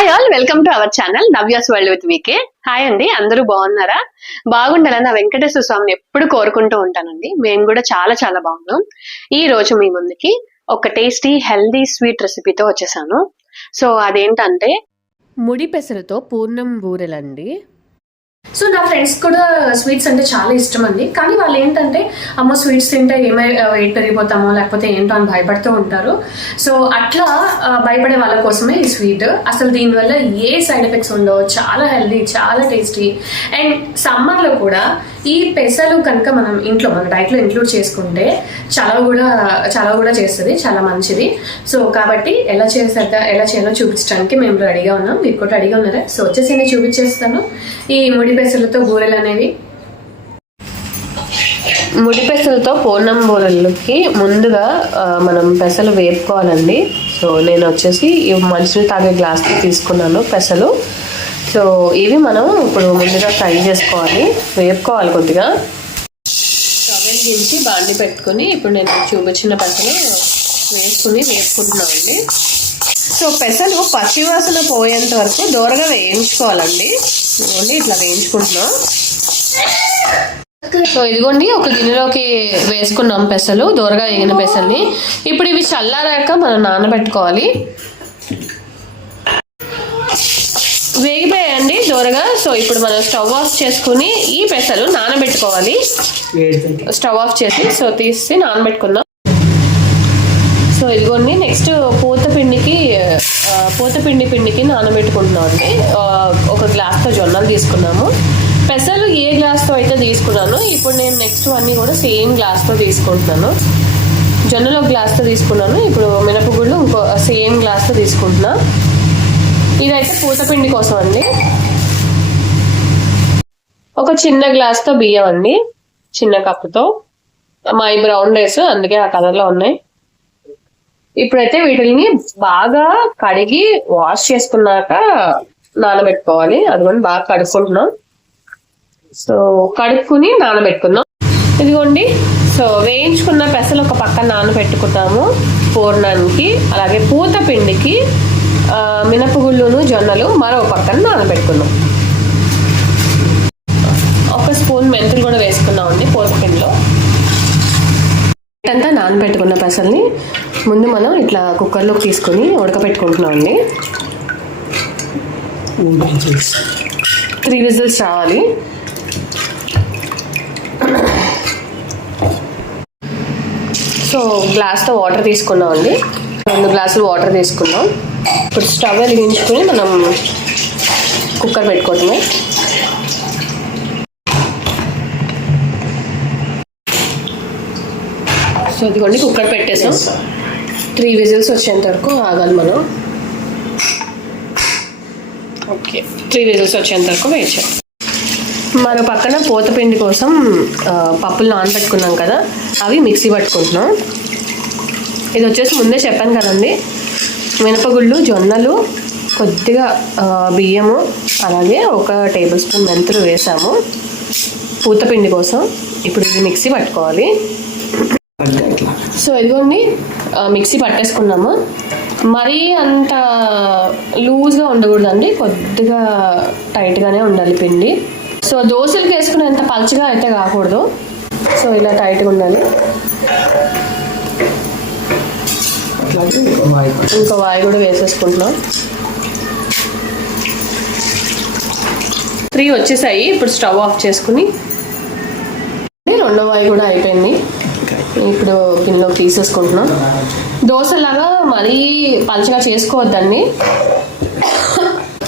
Hi all welcome to our channel Navya's world with VK hi అండి అందరూ బాగున్నారా? బాగుండాలని నా వెంకటేశ్వర స్వామిని ఎప్పుడు కోరుకుంటూ ఉంటానండి. మేము కూడా చాలా చాలా బాగున్నాం. ఈ రోజు మీ ముందుకి ఒక టేస్టీ హెల్దీ స్వీట్ రెసిపీతో వచ్చేసాను. సో అదేంటంటే ముడి పెసరతో పూర్ణం బూరెలండి. సో నా ఫ్రెండ్స్ కూడా స్వీట్స్ అంటే చాలా ఇష్టం అండి. కానీ వాళ్ళు ఏంటంటే అమ్మ స్వీట్స్ తింటే ఏమై వెయిట్ పెరిగిపోతామో లేకపోతే ఏంటో అని భయపడుతూ ఉంటారు. సో అట్లా భయపడే వాళ్ళ కోసమే ఈ స్వీట్. అసలు దీనివల్ల ఏ సైడ్ ఎఫెక్ట్స్ ఉండవు. చాలా హెల్దీ చాలా టేస్టీ. అండ్ సమ్మర్లో కూడా ఈ పెసలు కనుక మనం ఇంట్లో మన డైట్లో ఇంక్లూడ్ చేసుకుంటే చాలా కూడా చాలా కూడా చేస్తుంది చాలా మంచిది. సో కాబట్టి ఎలా చేసాక ఎలా చేయాలో చూపించడానికి మేము రెడీగా ఉన్నాం. మీరు కూడా రెడీగా ఉన్నారా? సో వచ్చేసి నేను చూపించేస్తాను. ఈ ముడి పెసలతో బూరెలు అనేవి. ముడి పెసలతో పూర్ణం బూరెలకి ముందుగా మనం పెసలు వేపుకోవాలండి. సో నేను వచ్చేసి ఈ మనుషులు తాగే గ్లాస్కి తీసుకున్నాను పెసలు. సో ఇవి మనం ఇప్పుడు ముందుగా ఫ్రై చేసుకోవాలి. వేపుకోవాలి కొద్దిగా. స్టవ్ దించి బాండి పెట్టుకుని ఇప్పుడు నేను చూపించిన పెసలు వేసుకుని వేపుకుంటున్నామండి సో పెసలు పచ్చివాసన పోయేంత వరకు దూరగా వేయించుకోవాలండి. ఇదిగోండి ఇట్లా వేయించుకుంటున్నాం. సో ఇదిగోండి ఒక గిన్నెలోకి వేసుకున్నాం పెసలు దూరగా వేగిన పెసల్ని. ఇప్పుడు ఇవి చల్లారాక మనం నానబెట్టుకోవాలి. త్వరగా సో ఇప్పుడు మనం స్టవ్ ఆఫ్ చేసుకుని ఈ పెసలు నానబెట్టుకోవాలి. స్టవ్ ఆఫ్ చేసి సో తీసి నానబెట్టుకుందాం. సో ఇదిగోండి నెక్స్ట్ పూత పిండికి పూత పిండి పిండికి నానబెట్టుకుంటున్నాం అండి. ఒక గ్లాస్తో జొన్నలు తీసుకున్నాము. పెసలు ఏ గ్లాస్తో అయితే తీసుకున్నాను ఇప్పుడు నేను నెక్స్ట్ అన్నీ కూడా సేమ్ గ్లాస్తో తీసుకుంటున్నాను. జొన్నలు ఒక గ్లాస్తో తీసుకున్నాను. ఇప్పుడు మినపగుళ్ళు ఇంకో సేమ్ గ్లాస్తో తీసుకుంటున్నా. ఇదైతే పూత పిండి కోసం అండి. ఒక చిన్న గ్లాస్తో బియ్యం అండి. చిన్న కప్పుతో. మా బ్రౌన్ రైస్ అందుకే ఆ కలర్లో ఉన్నాయి. ఇప్పుడైతే వీటిని బాగా కడిగి వాష్ చేసుకున్నాక నానబెట్టుకోవాలి. అదిగోండి బాగా కడుక్కుంటున్నాం. సో కడుక్కుని నానబెట్టుకుందాం. ఇదిగోండి సో వేయించుకున్న పెసలు ఒక పక్కన నానబెట్టుకుంటాము పూర్ణానికి అలాగే పూత పిండికి మినపగుళ్ళును జొన్నలు మరో పక్కన నానబెట్టుకుందాం. స్పూన్ మెంతులు కూడా వేసుకున్నామండి పోసపిండిలో అంతా నానబెట్టుకున్న పెసల్ని ముందు మనం ఇట్లా కుక్కర్లోకి తీసుకొని ఉడకపెట్టుకుంటున్నామండి. త్రీ విజిల్స్ రావాలి. సో గ్లాస్తో వాటర్ తీసుకున్నాం అండి రెండు గ్లాసులు వాటర్ తీసుకున్నాం. ఇప్పుడు స్టవ్ వెలిగించుకొని మనం కుక్కర్ పెట్టుకోవటమే సో ఇదిగోండి కుక్కర్ పెట్టేసాం. త్రీ విజిల్స్ వచ్చేంత వరకు ఆగాలి మనం. ఓకే త్రీ విజిల్స్ వచ్చేంత వరకు వెయిట్ చేయాలి మరో పక్కన పోతపిండి కోసం పప్పులు నానబెట్టుకున్నాం కదా అవి మిక్సీ పట్టుకుంటున్నాం. ఇది వచ్చేసి ముందే చెప్పాను కదండి. మినపగుళ్ళు జొన్నలు కొద్దిగా బియ్యము అలాగే ఒక టేబుల్ స్పూన్ మెంతులు వేసాము. పూతపిండి కోసం ఇప్పుడు ఇది మిక్సీ పట్టుకోవాలి. సో ఇదిగోండి మిక్సీ పట్టేసుకున్నాము. మరీ అంత లూజ్గా ఉండకూడదండి కొద్దిగా టైట్గానే ఉండాలి పిండి. సో దోశలకు వేసుకునేంత పలుచగా అయితే కాకూడదు. సో ఇలా టైట్గా ఉండాలి. ఇంకో వాయి కూడా వేసేసుకుంటున్నాం. త్రీ వచ్చేసాయి ఇప్పుడు స్టవ్ ఆఫ్ చేసుకుని. రెండో వాయి కూడా అయిపోయింది. ఇప్పుడు గిన్నెలోకి తీసేసుకుంటున్నాం. దోశలాగా మరీ పలుచగా చేసుకోవద్దండి.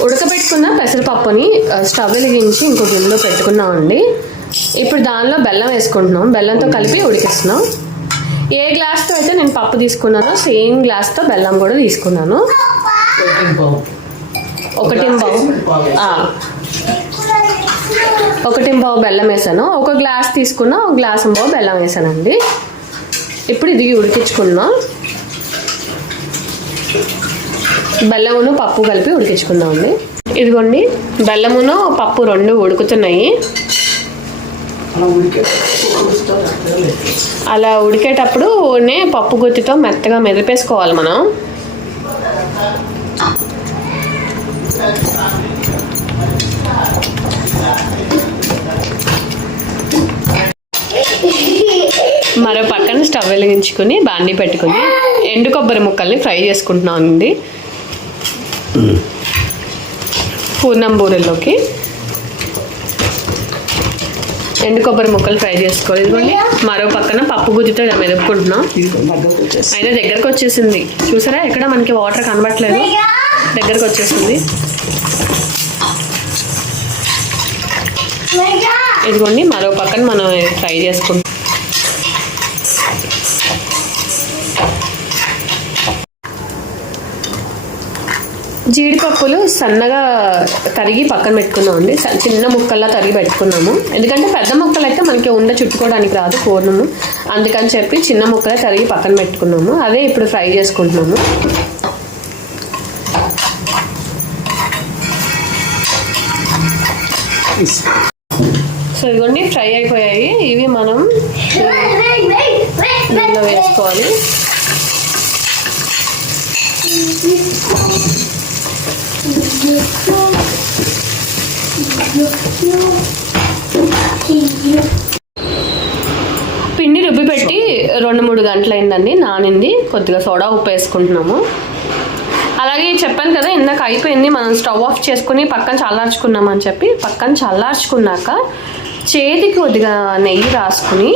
ఉడకబెట్టుకున్న పెసరపప్పుని స్టవ్ వెలిగించి ఇంకో గిన్నెలో పెట్టుకున్నామండి. ఇప్పుడు దానిలో బెల్లం వేసుకుంటున్నాం. బెల్లంతో కలిపి ఉడికిస్తున్నాం. ఏ గ్లాస్తో అయితే నేను పప్పు తీసుకున్నానో సేమ్ గ్లాస్తో బెల్లం కూడా తీసుకున్నాను. ఒకటి ఒకటి బావు బెల్లం వేసాను. ఒక గ్లాస్ తీసుకున్నా ఒక గ్లాస్ బావు బెల్లం వేసానండి. ఇప్పుడు ఇది ఉడికించుకున్నాం బెల్లమును పప్పు కలిపి ఉడికించుకున్నామండి ఇదిగోండి బెల్లమును పప్పు రెండు ఉడుకుతున్నాయి. అలా ఉడికేటప్పుడునే పప్పు గుత్తితో మెత్తగా మెదిపేసుకోవాలి మనం. వెలిగించుకొని బాండీ పెట్టుకొని ఎండు కొబ్బరి ముక్కల్ని ఫ్రై చేసుకుంటున్నాం అండి పూర్ణం బూరెల్లోకి ఎండు కొబ్బరి ముక్కలు ఫ్రై చేసుకోవాలి. ఇదిగోండి మరో పక్కన పప్పు గుజ్జుతో ఇలా మెదుపుకుంటున్నాం. అయినా దగ్గరకు వచ్చేసింది. చూసారా? ఎక్కడ మనకి వాటర్ కనబట్టలేదు దగ్గరకు వచ్చేసింది. ఇదిగోండి మరో పక్కన మనం ఫ్రై చేసుకుంటాం జీడిపప్పులు సన్నగా తరిగి పక్కన పెట్టుకున్నాం అండి. స- చిన్న ముక్కల్లా తరిగి పెట్టుకున్నాము. ఎందుకంటే పెద్ద ముక్కలు అయితే మనకి ఉండ చుట్టుకోవడానికి రాదు కోరము అందుకని చెప్పి చిన్న ముక్కలే తరిగి పక్కన పెట్టుకున్నాము. అదే ఇప్పుడు ఫ్రై చేసుకుంటున్నాము. సో ఇవన్నీ ఫ్రై అయిపోయాయి. ఇవి మనం వేసుకోవాలి. పిండి రుబ్బి పెట్టి రెండు మూడు గంటలైందండి అయిందండి నానింది. కొద్దిగా సోడా ఉప్పు వేసుకుంటున్నాము. అలాగే చెప్పాను కదా ఇందాక అయిపోయింది. మనం స్టవ్ ఆఫ్ చేసుకుని పక్కన చల్లార్చుకున్నాం అని చెప్పి పక్కన చల్లార్చుకున్నాక చేతికి కొద్దిగా నెయ్యి రాసుకుని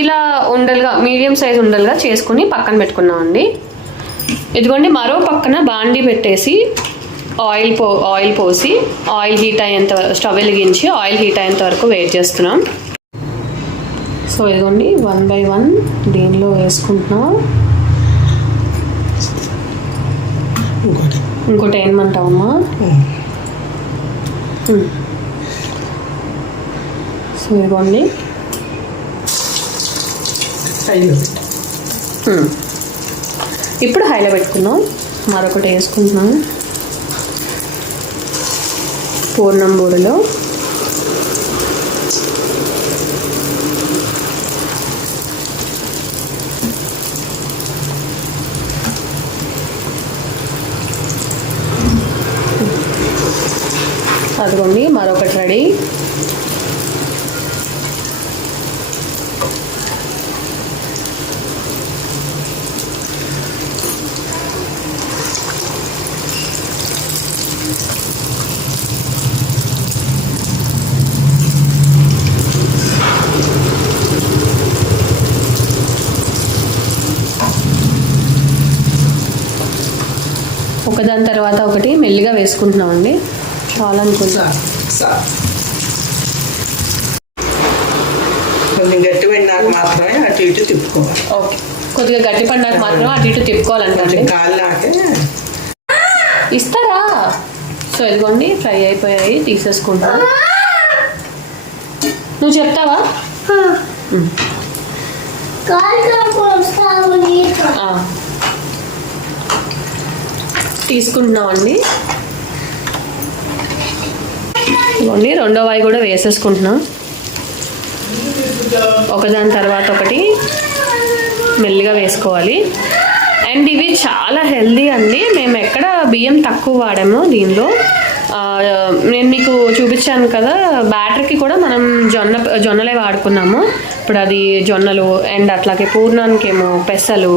ఇలా ఉండలుగా మీడియం సైజ్ ఉండలుగా చేసుకుని పక్కన పెట్టుకున్నామండి. ఇదిగోండి మరో పక్కన బాండి పెట్టేసి ఆయిల్ పో ఆయిల్ పోసి ఆయిల్ హీట్ అయ్యేంత స్టవ్ వెలిగించి ఆయిల్ హీట్ అయ్యేంత వరకు వెయిట్ చేస్తున్నాం. సో ఇదిగోండి వన్ బై వన్ దీనిలో వేసుకుంటున్నాం. ఇంకోటి. ఏమంటావమ్మా మ్మ్. సో ఇదిగోండి. ఇప్పుడు హైలో పెట్టుకున్నాం మరొకటి వేసుకుంటున్నాం. పూర్ణం నంబర్లో అదిగోండి మరొకటి రెడీ. ఒకదాని తర్వాత ఒకటి మెల్లిగా వేసుకుంటున్నాం అండి చాలా అనుకుంటా గట్టి పడినాక మాత్రమే అటు ఇటు తిప్పుకోవాలి. ఓకే. కొద్దిగా గట్టి పడినాక మాత్రం అటు ఇటు నాకే ఇస్తారా? సో ఇదిగోండి ఫ్రై అయిపోయాయి తీసేసుకుంటాం. నువ్వు చెప్తావా? ఆ. తీసుకుంటున్నామండి. ఇదిగోండి రెండో వాయి కూడా వేసేసుకుంటున్నాం. ఒకదాని తర్వాత ఒకటి మెల్లిగా వేసుకోవాలి. అండ్ ఇవి చాలా హెల్దీ అండి. మేము ఎక్కడ బియ్యం తక్కువ వాడాము దీనిలో. నేను మీకు చూపించాను కదా బ్యాటర్కి కూడా మనం జొన్న జొన్నలే వాడుకున్నాము. ఇప్పుడు అది జొన్నలు అండ్ అట్లాగే పూర్ణానికి ఏమో పెసలు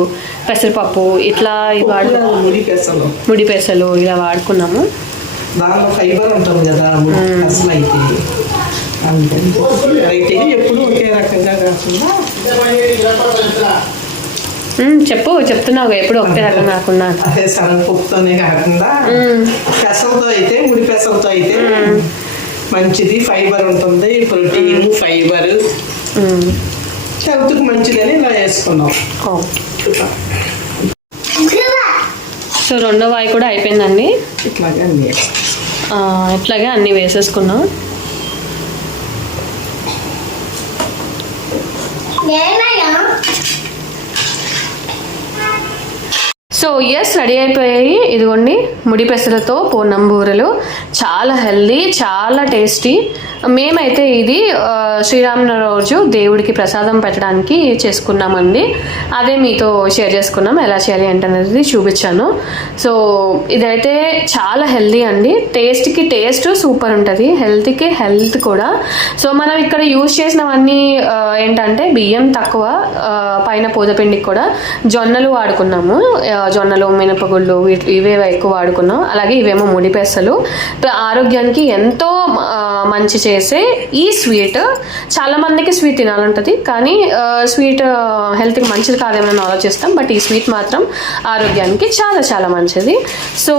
పెసరపప్పు ఇట్లా ఇవి వాడు ముడి పెసలు. ముడి పెసలు ఇలా వాడుకున్నాము. దానిలో ఫైబర్ ఉంటుంది కదా అయితే. ఎప్పుడు ఒకే రకంగా కాకుండా చెప్పు చెప్తున్నావు ఎప్పుడు ఒకటే రకం కాకుండా. అదే శనగపప్పుతోనే కాకుండా పెసలతో అయితే ముడి పెసలతో అయితే మంచిది ఫైబర్ ఉంటుంది ప్రోటీన్ ఫైబర్. హెల్త్కి మంచిదని ఇలా వేసుకున్నాం. ఓకే సో రెండో వాయి కూడా అయిపోయిందండి. ఇట్లాగే అన్ని ఇట్లాగే అన్నీ వేసేసుకున్నాం. సో ఎస్ రెడీ అయిపోయాయి. ఇదిగోండి ముడి పెసలతో పూర్ణం బూరెలు చాలా హెల్దీ చాలా టేస్టీ. మేమైతే ఇది ఆ, రోజు దేవుడికి ప్రసాదం పెట్టడానికి చేసుకున్నామండి. అదే మీతో షేర్ చేసుకున్నాం ఎలా చేయాలి ఏంటనేది చూపించాను. సో ఇదైతే చాలా హెల్దీ అండి. టేస్ట్కి టేస్ట్ సూపర్ ఉంటుంది. హెల్త్కి హెల్త్ కూడా. సో మనం ఇక్కడ యూజ్ చేసినవన్నీ ఏంటంటే బియ్యం తక్కువ పైన పూదపిండికి కూడా జొన్నలు వాడుకున్నాము. జొన్నలు మినపగుళ్ళు వీటి ఇవే ఎక్కువ వాడుకున్నాం. అలాగే ఇవేమో ముడిపెసలు ఆరోగ్యానికి ఎంతో మంచి చేసే ఈ స్వీట్ చాలా మందికి స్వీట్ తినాలంటది కానీ స్వీట్ హెల్త్కి మంచిది కాదేమని ఆలోచిస్తాం బట్ ఈ స్వీట్ మాత్రం ఆరోగ్యానికి చాలా చాలా మంచిది. సో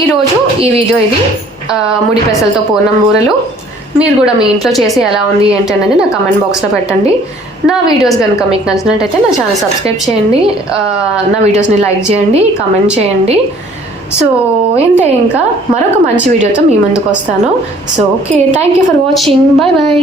ఈరోజు ఈ వీడియో ఇది. ముడి పెసలతో పూర్ణం బూరలు. మీరు కూడా మీ ఇంట్లో చేసి ఎలా ఉంది ఏంటి అనేది నా కమెంట్ బాక్స్లో పెట్టండి. నా వీడియోస్ కనుక మీకు నచ్చినట్టయితే నా ఛానల్ సబ్స్క్రైబ్ చేయండి. నా వీడియోస్ని లైక్ చేయండి కమెంట్ చేయండి. సో ఇంతే ఇంకా మరొక మంచి వీడియోతో మీ ముందుకు వస్తాను. So okay thank you for watching bye bye